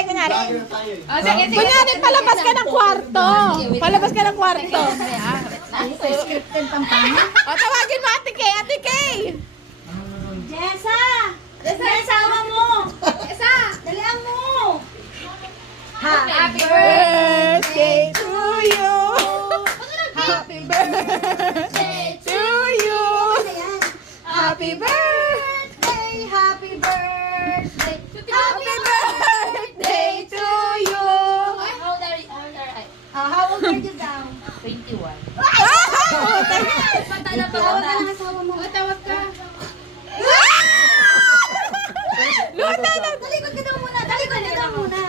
kunyari. Oh, sige, sige. Kunyari, palabas ka ng kwarto. Palabas ka ng kwarto. Scripted pang tama. O, tawagin mo Ate Kay. Ate Kay. Jessa! Jessa, awa mo! Isa. Dalian mo! Happy Birthday to you. Happy birthday to you. Happy birthday. Happy birthday! Happy birthday to you. How old are you? How old are you daw? 21. Tawag ka ng asawa mo. Tawag ka. Talikod ka daw muna. Talikod ka daw muna.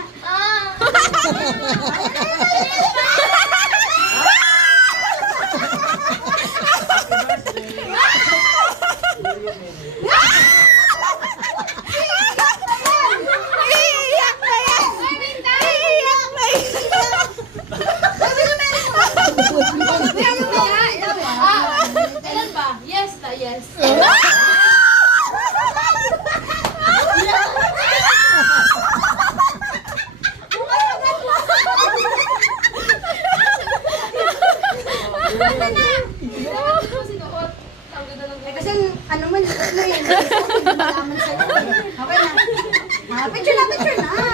Iiyak na yan. Iiyak na yan. Kailan ba? Yes na, yes. Kasi ano man, ano yun. Malaman sa'yo. Okay na. Picture na, picture na.